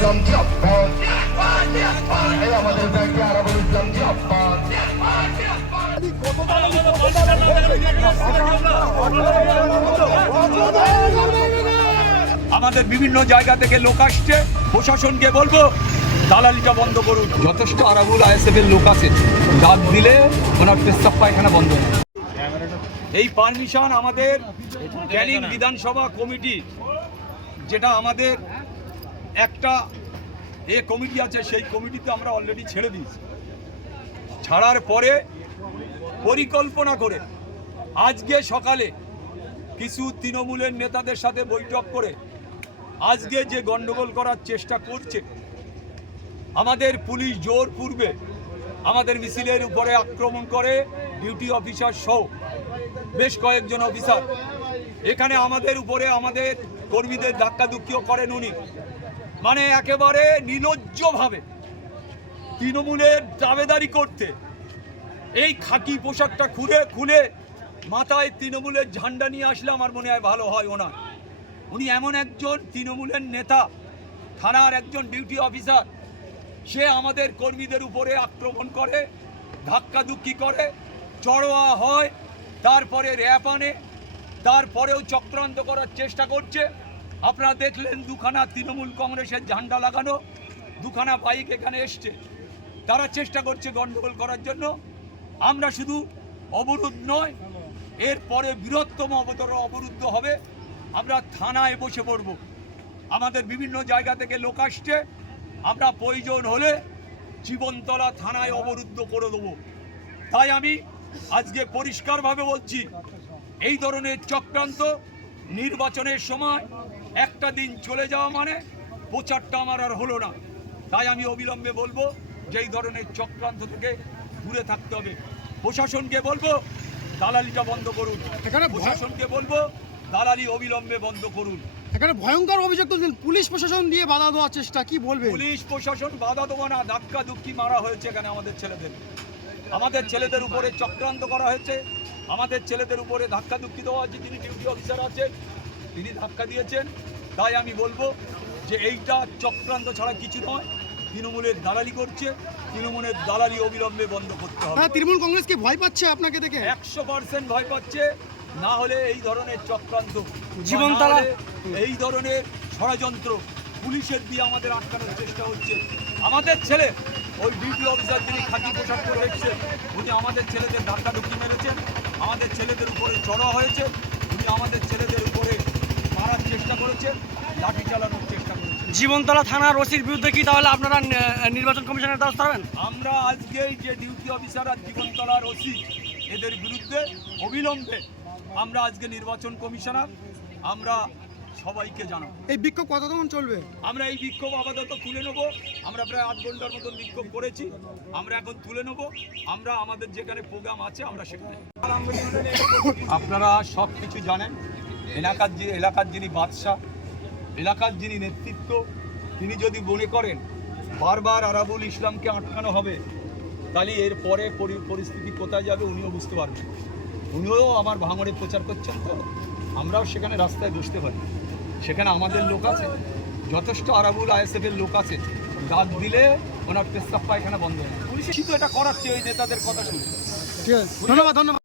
ইসলাম জিন্দাবাদ, এই আমাদের ব্যাংকে আরাবুল ইসলাম জিন্দাবাদ। আমাদের বিভিন্ন জায়গা থেকে লোক আসছে, প্রশাসনকে বলবো দালালিটা বন্ধ করুন। যথেষ্ট আরাবুল আইএসএফ এর লোক আছে, ডাক দিলে ওনার পেশাব পায়খানা বন্ধ হয়। এই পারমিশন আমাদের ক্যানিং বিধানসভা কমিটি, যেটা আমাদের একটা কমিটি আছে, সেই কমিটিতে আমরা অলরেডি ছেড়ে দিয়েছি। ছাড়ার পরে পরিকল্পনা করে আজকে সকালে কিছু তৃণমূলের নেতাদের সাথে বৈঠক করে আজকে যে গন্ডগোল করার চেষ্টা করছে, আমাদের পুলিশ জোর পূর্বে আমাদের মিছিলের উপরে আক্রমণ করে ডিউটি অফিসার সহ বেশ কয়েকজন অফিসার। এখানে আমাদের উপরে আমাদের কর্মীদের ধাক্কাধুক্কিও করেন উনি, মানে একেবারে নির্লজ্জভাবে তৃণমূলের দাবেদারি করতে এই খাকি পোশাকটা খুলে মাথায় তৃণমূলের ঝান্ডা নিয়ে আসলে আমার মনে হয় ভালো হয়। উনি এমন একজন তৃণমূলের নেতা, থানার একজন ডিউটি অফিসার, সে আমাদের কর্মীদের উপরে আক্রমণ করে, ধাক্কাধুক্কি করে, চড়োয়া হয়, তারপরে র্যাপ আনে, তারপরেও চক্রান্ত করার চেষ্টা করছে। আপনারা দেখলেন দুখানা তৃণমূল কংগ্রেসের ঝান্ডা লাগানো দুখানা বাইক এখানে এসছে, তারা চেষ্টা করছে গন্ডগোল করার জন্য। আমরা শুধু অবরোধ নয়, এরপরে বৃহত্তম অবরুদ্ধ হবে। আমরা থানায় বসে পড়ব। আমাদের বিভিন্ন জায়গা থেকে লোক আসছে, আমরা প্রয়োজন হলে জীবনতলা থানায় অবরুদ্ধ করে দেবো। তাই আমি আজকে পরিষ্কারভাবে বলছি, এই ধরনের চক্রান্ত নির্বাচনের সময় একটা দিন চলে যাওয়া মানে প্রচারটা আমার আর হলো না। তাই আমি অবিলম্বে বলবো যে এই ধরনের চক্রান্ত থেকে দূরে থাকতে হবে। প্রশাসনকে বলবো দালালিটা বন্ধ করুন। প্রশাসনকে বলবো দালালি অবিলম্বে বন্ধ করুন। এখানে ভয়ঙ্কর অভিযোগ তুলছেন, পুলিশ প্রশাসন দিয়ে বাধা দেওয়ার চেষ্টা, কি বলবে? পুলিশ প্রশাসন বাধা দেবো না, ধাক্কা ধুক্কি মারা হয়েছে এখানে আমাদের ছেলেদের উপরে চক্রান্ত করা হয়েছে, আমাদের ছেলেদের উপরে ধাক্কা ধুক্কি দেওয়া হয়েছে। যিনি ডিউটি অফিসার আছেন তিনি ধাক্কা দিয়েছেন। তাই আমি বলবো যে এইটা চক্রান্ত ছাড়া কিছু নয়, তৃণমূলের দালালি করছে, তৃণমূলের দালালি অবিলম্বে বন্ধ করতে হবে। তৃণমূল কংগ্রেস কি ভয় পাচ্ছে আপনাকে দেখে? 100% ভয় পাচ্ছে। না হলে এই ধরনের চক্রান্ত, জীবনতলা এই ধরনের ষড়যন্ত্র পুলিশের দিয়ে আমাদের আটকানোর চেষ্টা হচ্ছে। আমাদের ছেলে ওই ডিউটি অফিসার যিনি খাকি পোশাক করে এসেছেন, উনি আমাদের ছেলেদের ধাক্কাধুক্কি মেরেছেন, আমাদের ছেলেদের উপরে চড়া হয়েছে, উনি আমাদের ছেলেদের উপরে মারার চেষ্টা করেছেন, লাঠি চালানোর চেষ্টা করেছেন। জীবনতলা থানার ওসির বিরুদ্ধে কি তাহলে আপনারা নির্বাচন কমিশনের দ্বারস্থ হবেন? আমরা আজকেই যে ডিউটি অফিসার আর জীবনতলার ওসি এদের বিরুদ্ধে অবিলম্বে আমরা আজকে নির্বাচন কমিশনার আমরা সবাইকে জানাবো। এই বিক্ষোভ কতক্ষণ চলবে? আমরা এই বিক্ষোভ আপাতত তুলে নেব। আমরা প্রায় 8 ঘন্টার মতন বিক্ষোভ করেছি, আমরা এখন তুলে নেব। আমরা আমাদের যেখানে প্রোগ্রাম আছে আমরা সেখানে। আপনারা সব কিছু জানেন। এলাকার যিনি বাদশা, এলাকার যিনি নেতৃত্ব, তিনি যদি মনে করেন বারবার আরাবুল ইসলামকে আটকানো হবে, তাহলে এর পরে পরিস্থিতি কোথায় যাবে উনিও বুঝতে পারবেন। উনিও আমার ভাঙড়ে প্রচার করছেন, তো আমরাও সেখানে রাস্তায় বসতে পারি। সেখানে আমাদের লোক আছে, যথেষ্ট আরাবুল আইএসএফ এর লোক আছে, ডাক দিলে ওনার পেশাব পায়খানা বন্ধ হয়। পুলিশ তো এটা করাচ্ছে ওই নেতাদের কথা শুনে। ঠিক আছে, ধন্যবাদ।